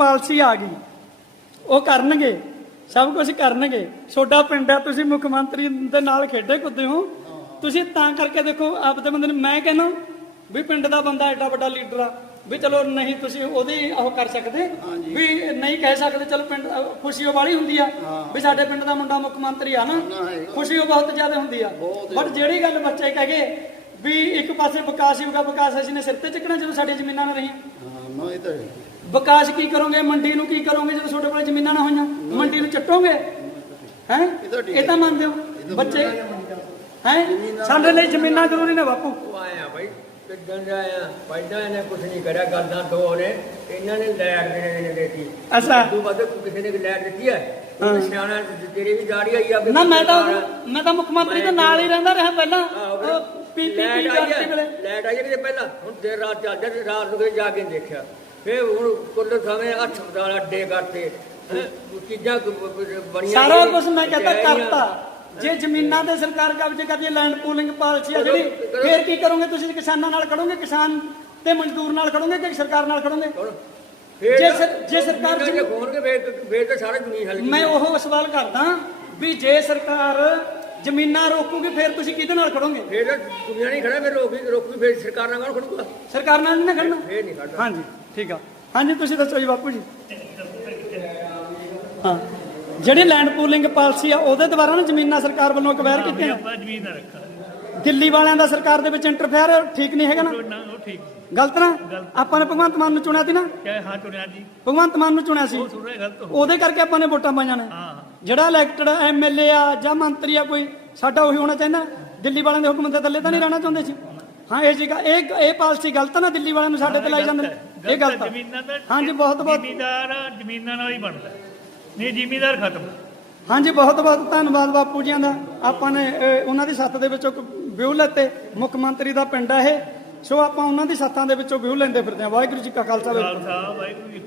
Policy ਆ ਗਈ। ਉਹ ਕਰਨਗੇ ਸਭ ਕੁਝ ਕਰਨਗੇ। ਛੋਡਾ ਪਿੰਡ ਆ ਤੁਸੀਂ ਮੁੱਖ ਮੰਤਰੀ ਦੇ ਨਾਲ ਖੇਡੇ ਕੁੱਦੇ ਹੋ। ਤੁਸੀਂ ਤਾਂ ਕਰਕੇ ਦੇਖੋ ਆਪਦੇ ਬੰਦੇ ਨੂੰ ਮੈਂ ਕਹਿੰਦਾ ਵੀ ਪਿੰਡ ਦਾ ਬੰਦਾ ਐਡਾ ਵੱਡਾ ਲੀਡਰ ਆ ਵੀ ਚਲੋ ਨਹੀਂ ਤੁਸੀਂ ਉਹਦੀ ਉਹ ਕਰ ਸਕਦੇ ਵੀ ਨਹੀਂ ਕਹਿ ਸਕਦੇ ਚਲੋ ਪਿੰਡ ਖੁਸ਼ੀ ਉਹ ਵਾਲੀ ਹੁੰਦੀ ਆ ਵੀ ਸਾਡੇ ਪਿੰਡ ਦਾ ਮੁੰਡਾ ਮੁੱਖ ਮੰਤਰੀ ਆ ਨਾ ਖੁਸ਼ੀ ਉਹ ਬਹੁਤ ਜ਼ਿਆਦਾ ਹੁੰਦੀ ਆ। ਬਟ ਜਿਹੜੀ ਗੱਲ ਬੱਚੇ ਕਹਗੇ ਵੀ ਇੱਕ ਪਾਸੇ ਵਿਕਾਸ ਹੀ ਹੋਗਾ ਵਿਕਾਸ ਅਸੀਂ ਨੇ ਸਿਰ ਤੇ ਚੱਕਣਾ ਜਦੋਂ ਸਾਡੀਆਂ ਜ਼ਮੀਨਾਂ ਨਾ ਰਹੀਆਂ। ਹਾਂ ਨਾ ਇਹ ਤਾਂ ਹੈ। ਵਿਕਾਸ ਕੀ ਕਰੋਗੇ ਮੰਡੀ ਨੂੰ ਕੀ ਕਰੋਗੇ ਜਦੋਂ ਤੁਹਾਡੇ ਕੋਲ ਜ਼ਮੀਨਾਂ ਨਾ ਹੋਈਆਂ? ਮੰਡੀ ਨੂੰ ਚੱਟੋਗੇ? ਹੈ? ਇਹ ਤਾਂ ਮੰਨਦੇ ਹੋ ਬੱਚੇ। ਹੈ? ਸਾਡੇ ਲਈ ਜ਼ਮੀਨਾਂ ਜ਼ਰੂਰੀ ਨੇ ਬਾਪੂ। ਉਹ ਆਇਆ ਭਾਈ ਕਿੱਦਣ ਦਾ ਆਇਆ ਪਹਿਲਾਂ ਇਹਨੇ ਕੁਝ ਨਹੀਂ ਕਰਿਆ ਕਰਦਾ ਦੋ ਨੇ ਇਹਨਾਂ ਨੇ ਲੈਟ ਦੇਣੇ ਨੇ ਦੇਤੀ। ਅੱਛਾ। ਤੂੰ ਵੱਧ ਕਿਸੇ ਨੇ ਲੈਟ ਦਿੱਤੀ ਹੈ? ਉਹ ਸਿਆਣਾ ਤੇਰੀ ਵੀ ਦਾੜੀ ਆਈ ਆ ਨਾ ਮੈਂ ਤਾਂ ਮੈਂ ਤਾਂ ਮੁੱਖ ਮੰਤਰੀ ਦੇ ਨਾਲ ਹੀ ਰਹਿੰਦਾ ਰਿਹਾ ਪਹਿਲਾਂ। ਉਹ ਪੀ ਪੀ ਲੈਟ ਹੈ, ਵੇਲੇ। ਲੈਟ ਆਈ ਹੈ ਕਿਤੇ ਪਹਿਲਾਂ? ਹੁਣ ਦੇਰ ਰਾਤ ਚੱਲਦਾ ਤੇ ਰਾਤ ਨੂੰ ਕਿਤੇ ਜਾ ਕੇ ਦੇਖਿਆ। ਫੇਰ ਹੁਣ ਕੁੱਲ ਸਮੇਂ ਹਸਪਤਾਲ ਅੱਡੇ ਕਰਤੇ ਹੈਂ, ਚੀਜ਼ਾਂ ਕ- ਬਣੀਆਂ ਸਾਰਾ ਕੁਝ ਮੈਂ ਕਹਿੰਦਾ। ਕਰਤਾ। ਜੇ ਜ਼ਮੀਨਾਂ ਤੇ ਸਰਕਾਰ ਕਬਜ਼ੇ ਕਰਦੀ ਹੈ ਲੈਂਡ ਪੂਲਿੰਗ ਪਾਲਿਸੀ ਆ ਜਿਹੜੀ ਫੇਰ ਕੀ ਕਰੋਗੇ ਤੁਸੀਂ? ਕਿਸਾਨਾਂ ਨਾਲ ਖੜੋਗੇ? ਕਿਸਾਨ ਤੇ ਮਜ਼ਦੂਰ ਨਾਲ ਖੜੋਗੇ ਕਿ ਸਰਕਾਰ ਨਾਲ ਖੜੋਗੇ? ਹੁਣ ਫੇਰ ਜੇ ਸਰ- ਜੇ ਸਰਕਾਰ ਜ਼ਮੀਨਾਂ ਜੇ ਖੋਣਗੇ ਫੇਰ ਫੇਰ ਤਾਂ ਸਾਰਾ ਜ਼ਮੀਨ ਹਲ ਮੈਂ ਉਹ ਸਵਾਲ ਕਰਦਾ ਵੀ ਜੇ ਸਰਕਾਰ ਜ਼ਮੀਨਾਂ ਰੋਕੂਗੀ ਫਿਰ ਤੁਸੀਂ ਕਿਹਦੇ ਨਾਲ ਖੜੋਗੇ? ਫੇਰ ਦੁਨੀਆ ਨਹੀਂ ਖੜਾ ਫੇਰ ਰੋਕੀ ਰੋਕੀ ਫੇਰ ਸਰਕਾਰ ਨਾਲ ਕੌਣ ਖੜੂਗਾ? ਸਰਕਾਰ ਨਾਲ ਨਹੀਂ ਨਾ ਖੜਨਾ? ਫੇਰ ਨਹੀਂ ਖੜਦਾ ਹਾਂਜੀ ਠੀਕ ਆ। ਹਾਂਜੀ ਤੁਸੀਂ ਦੱਸੋ ਜੀ ਬਾਪੂ ਜੀ। ਹਾਂ। ਜਿਹੜੀ ਲੈਂਡ ਪੂਲਿੰਗ ਪਾਲਿਸੀ ਆ ਉਹਦੇ ਦੁਆਰਾ ਨਾ ਜ਼ਮੀਨਾਂ ਸਰਕਾਰ ਵੱਲੋਂ ਅਕਵਾਇਰ ਕੀਤੀਆਂ ਨੇ। ਆਪਾਂ ਜ਼ਮੀਨ ਨਾ ਰੱਖਾਂ ਦਿੱਲੀ ਵਾਲਿਆਂ ਦਾ ਸਰਕਾਰ ਦੇ ਵਿੱਚ ਇੰਟਰਫੇਅਰ ਠੀਕ ਨਹੀਂ ਹੈਗਾ ਨਾ? ਨਾ ਉਹ ਠੀਕ ਗਲਤ ਨਾ? ਆਪਾਂ ਨੇ ਭਗਵੰਤ ਮਾਨ ਨੂੰ ਚੁਣਿਆ ਸੀ ਨਾ? ਕਿਆ ਹਾਂ ਚੁਣਿਆ ਜੀ। ਭਗਵੰਤ ਮਾਨ ਨੂੰ ਚੁਣਿਆ ਸੀ। ਉਹ ਸੁਣ ਰਹੇ ਗਲਤ ਹੋ ਉਹਦੇ ਕਰਕੇ ਆਪਾਂ ਨੇ ਵੋਟਾਂ ਪਾਈਆਂ ਨੇ। ਹਾਂ। ਜਿਹੜਾ ਇਲੈਕਟਡ ਐਮਐਲਏ ਆ ਜਾਂ ਮੰਤਰੀ ਆ ਕੋਈ ਸਾਡਾ ਉਹੀ ਹੋਣਾ ਚਾਹੀਦਾ। ਦਿੱਲੀ ਵਾਲਿਆਂ ਦੇ ਹੁਕਮ ਦੇ ਥੱਲੇ ਤਾਂ ਨਹੀਂ ਰਹਿਣਾ ਚਾਹੁੰਦੇ ਸੀ। ਹਾਂ ਇਹ ਜੀਗਾ ਇਹ ਇਹ ਪਾਲਿਸੀ ਗਲਤ ਨਾ ਦਿੱਲੀ ਵਾਲਿਆਂ ਨੂੰ ਸਾਡੇ ਤੇ ਲਾਈ ਜਾਂਦੇ। ਨੇ ਇਹ ਗਲਤ ਜ਼ਮੀਨਾਂ ਦਾ ਹਾਂਜੀ ਬਹੁਤ ਬਹੁਤ ਜ਼ਿਮੀਦਾਰ ਜ਼ਮੀਨਾਂ ਨਾਲ ਹੀ ਬਣਦਾ। ਨਹੀਂ ਜ਼ਿਮੀਦਾਰ ਖਤਮ। ਹਾਂਜੀ ਬਹੁਤ ਬਹੁਤ ਧੰਨਵਾਦ ਬਾਪੂ ਜੀਆਂ ਦਾ। ਆਪਾਂ ਨੇ ਉਹਨਾਂ ਦੀ ਸੱਤ ਦੇ ਵਿੱਚੋਂ ਵਿਊ ਲੈਤੇ। ਮੁੱਖ ਮੰਤਰੀ ਦਾ ਪਿੰਡ ਆ ਇਹ। ਸੋ ਆਪਾਂ ਉਹਨਾਂ ਦੀ ਸੱਤਾਂ ਦੇ ਵਿੱਚੋਂ ਵਿਊ ਲੈਂਦੇ ਫਿਰਦੇ ਆ ਵਾਹਿਗੁਰੂ ਜੀ ਕਾ ਜੀ। ਖਾਲਸਾ ਵਾਹਿਗੁਰੂ ਜੀ